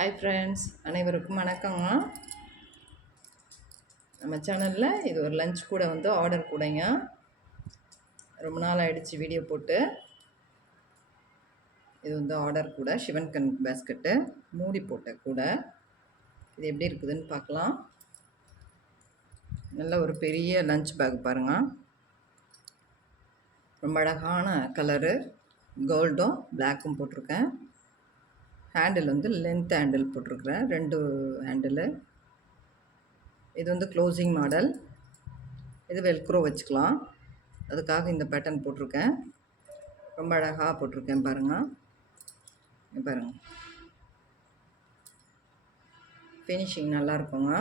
Hi friends, அனைவருக்கும் வணக்கங்க. நம்ம சேனலில் இது ஒரு லஞ்ச் கூட வந்து ஆர்டர் கூடங்க. ரொம்ப நாள் ஆகிடுச்சு வீடியோ போட்டு. இது வந்து ஆர்டர் கூட சிவன் கண் பேஸ்கெட்டு மூடி போட்ட கூட. இது எப்படி இருக்குதுன்னு பார்க்கலாம். நல்ல ஒரு பெரிய லஞ்ச் பேக் பாருங்கள். ரொம்ப அழகான கலரு, கோல்டும் பிளாக்கும் போட்டிருக்கேன். ஹேண்டில் வந்து லென்த் ஹேண்டில் போட்டிருக்கிறேன், 2 ஹேண்டிலு. இது வந்து க்ளோசிங் மாடல். இது வெல்க்ரோ வச்சுக்கலாம், அதுக்காக இந்த பேட்டர்ன் போட்டிருக்கேன். ரொம்ப அழகாக போட்டிருக்கேன் பாருங்கள். பாருங்கள், ஃபினிஷிங் நல்லா இருக்குங்க.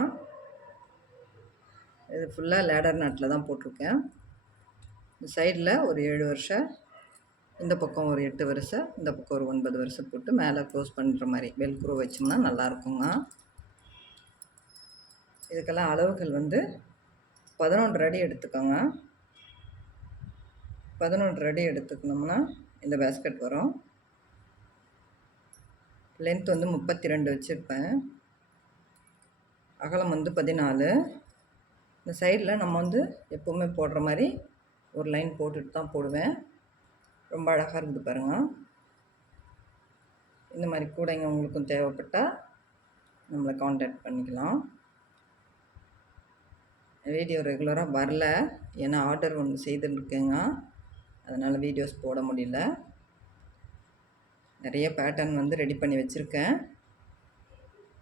இது ஃபுல்லாக லேடர் நட்டில் தான் போட்டிருக்கேன். இந்த சைடில் ஒரு 7 வருஷம், இந்த பக்கம் ஒரு 8 வருஷம், இந்த பக்கம் ஒரு 9 வருஷம் போட்டு மேலே க்ளோஸ் பண்ணுற மாதிரி வெல்க்ரோ வச்சோம்னா நல்லாயிருக்குங்க. இதுக்கெல்லாம் அளவுகள் வந்து 11 அடி எடுத்துக்கோங்க. 11 அடி எடுத்துக்கணும்னா இந்த பேஸ்கெட் வரும். லென்த் வந்து 32 வச்சுருப்பேன், அகலம் வந்து 14. இந்த சைடில் நம்ம வந்து எப்போவுமே போடுற மாதிரி ஒரு லைன் போட்டுட்டு தான் போடுவேன். ரொம்ப அழகாக இருக்குது பாருங்கள். இந்த மாதிரி கூடைங்க உங்களுக்கும் தேவைப்பட்டால் நம்மளை காண்டாக்ட் பண்ணிக்கலாம். வீடியோ ரெகுலராக வரல, ஏன்னா ஆர்டர் ஒன்று செய்துருக்கேங்க, அதனால் வீடியோஸ் போட முடியல. நிறைய பேட்டர்ன் வந்து ரெடி பண்ணி வச்சுருக்கேன்.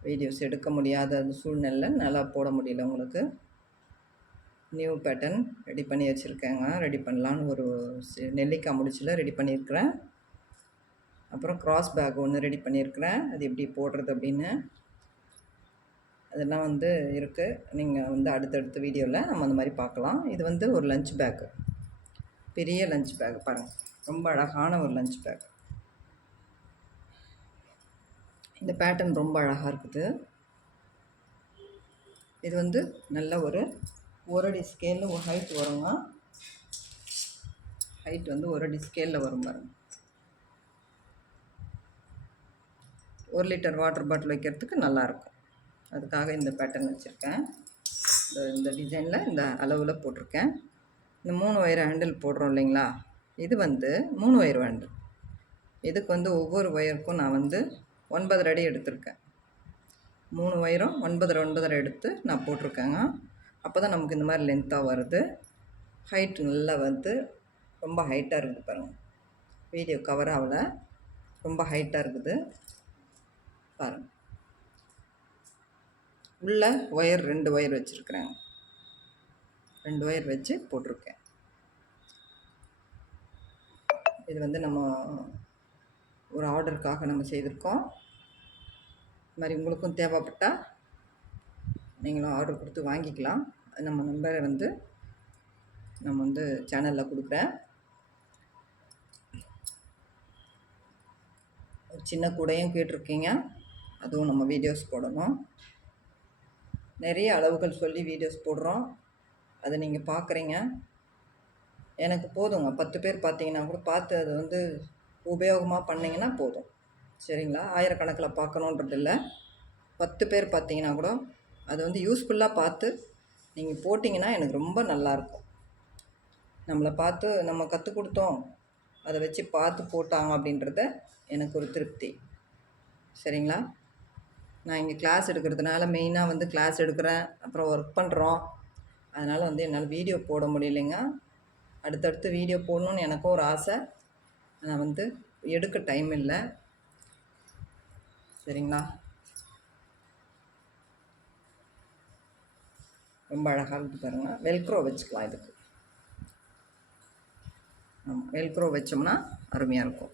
வீடியோஸ் எடுக்க முடியாத சூழ்நிலை நல்லா போட முடியல உங்களுக்கு. நியூ பேட்டர்ன் ரெடி பண்ணி வச்சுருக்கேங்க. ரெடி பண்ணலான்னு ஒரு நெல்லிக்காய் முடிச்சில் ரெடி பண்ணியிருக்கிறேன். அப்புறம் க்ராஸ் பேக் ஒன்று ரெடி பண்ணியிருக்கிறேன். அது எப்படி போடுறது அப்படின்னு அதெல்லாம் வந்து இருக்குது. நீங்கள் வந்து அடுத்தடுத்த வீடியோவில் நம்ம அந்த மாதிரி பார்க்கலாம். இது வந்து ஒரு லஞ்ச் பேக்கு, பெரிய லஞ்ச் பேக் பாருங்கள். ரொம்ப அழகான ஒரு லஞ்ச் பேக். இந்த பேட்டர்ன் ரொம்ப அழகாக இருக்குது. இது வந்து நல்ல ஒரு அடி ஸ்கேலில் ஒரு ஹைட் வருங்க. ஹைட் வந்து 1 அடி ஸ்கேலில் வரும் பாருங்கள். 1 லிட்டர் வாட்டர் பாட்டில் வைக்கிறதுக்கு நல்லாயிருக்கும், அதுக்காக இந்த பேட்டர்ன் வச்சுருக்கேன். இந்த டிசைனில் இந்த அளவில் போட்டிருக்கேன். இந்த 3 ஒயர் ஹேண்டில் போடுறோம் இல்லைங்களா, இது வந்து 3 ஒயர் ஹேண்டில். இதுக்கு வந்து ஒவ்வொரு ஒயருக்கும் நான் வந்து 9 அடி எடுத்திருக்கேன். 3 ஒயரும் 9 எடுத்து நான் போட்டிருக்கேங்க. அப்போ தான் நமக்கு இந்த மாதிரி லென்த்தாக வருது. ஹைட் நல்லா வந்து ரொம்ப ஹைட்டாக இருக்குது பாருங்கள். வீடியோ கவர் ஆகலை, ரொம்ப ஹைட்டாக இருக்குது பாருங்கள். உள்ள ஒயர் 2 ஒயர் வச்சுருக்குறேங்க, 2 ஒயர் வச்சு போட்டிருக்கேன். இது வந்து நம்ம ஒரு ஆர்டருக்காக நம்ம செய்திருக்கோம். இது மாதிரி உங்களுக்கும் தேவைப்பட்டால் நீங்களும் ஆர்டர் கொடுத்து வாங்கிக்கலாம். நம்ம நம்பரை வந்து நம்ம வந்து சேனலில் கொடுக்குறேன். ஒரு சின்ன கூடையும் கேட்டிருக்கீங்க, அதுவும் நம்ம வீடியோஸ் போடணும். நிறைய அளவுகள் சொல்லி வீடியோஸ் போடுறோம், அதை நீங்கள் பார்க்குறீங்க. எனக்கு போதுங்க, 10 பேர் பார்த்தீங்கன்னா கூட பார்த்து அது வந்து உபயோகமாக பண்ணிங்கன்னா போதும், சரிங்களா? ஆயிரக்கணக்கில் பார்க்கணுன்றது இல்லை. 10 பேர் பார்த்தீங்கன்னா கூட அது வந்து யூஸ்ஃபுல்லாக பார்த்து நீங்கள் போட்டிங்கன்னா எனக்கு ரொம்ப நல்லாயிருக்கும். நம்மளை பார்த்து நம்ம கற்றுக் கொடுத்தோம், அதை வச்சு பார்த்து போட்டாங்க அப்படின்றத எனக்கு ஒரு திருப்தி, சரிங்களா? நான் இங்கே கிளாஸ் எடுக்கிறதுனால மெயினாக வந்து கிளாஸ் எடுக்கிறேன், அப்புறம் ஒர்க் பண்ணுறோம், அதனால் வந்து என்னால் வீடியோ போட முடியலைங்க. அடுத்தடுத்து வீடியோ போடணுன்னு எனக்கும் ஒரு ஆசை, நான் வந்து எடுக்க டைம் இல்லை, சரிங்களா? ரொம்ப அழகாக இருக்குது பாருங்கள். வெல்க்ரோ வச்சுக்கலாம் இதுக்கு. ஆமாம், வெல்க்ரோ வச்சோம்னா அருமையாக இருக்கும்.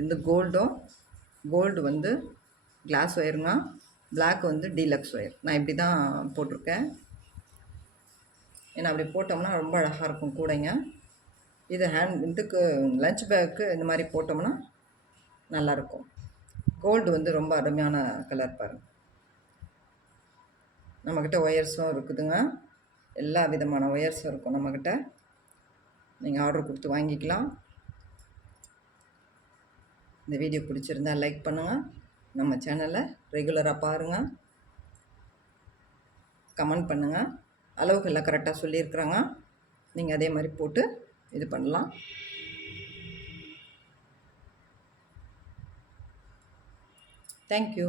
இது கோல்டு வந்து கிளாஸ் ஒயருங்க, பிளாக் வந்து டீலக்ஸ் ஒயர். நான் இப்படி தான் போட்டிருக்கேன், ஏன்னா அப்படி போட்டோம்னா ரொம்ப அழகாக இருக்கும் கூடைங்க. இது இதுக்கு லஞ்ச் பேக்கு இந்த மாதிரி போட்டோம்னா நல்லாயிருக்கும். கோல்டு வந்து ரொம்ப அருமையான கலர் பாருங்கள். நம்மக்கிட்ட ஒயர்ஸும் இருக்குதுங்க, எல்லா விதமான ஒயர்ஸும் இருக்கும் நம்மக்கிட்ட. நீங்கள் ஆர்டர் கொடுத்து வாங்கிக்கலாம். இந்த வீடியோ பிடிச்சிருந்தால் லைக் பண்ணுங்கள், நம்ம சேனலை ரெகுலராக பாருங்கள், கமெண்ட் பண்ணுங்கள். அளவுகள்லாம் கரெக்டாக சொல்லியிருக்கிறாங்க, நீங்கள் அதே மாதிரி போட்டு இது பண்ணலாம். தேங்க்யூ.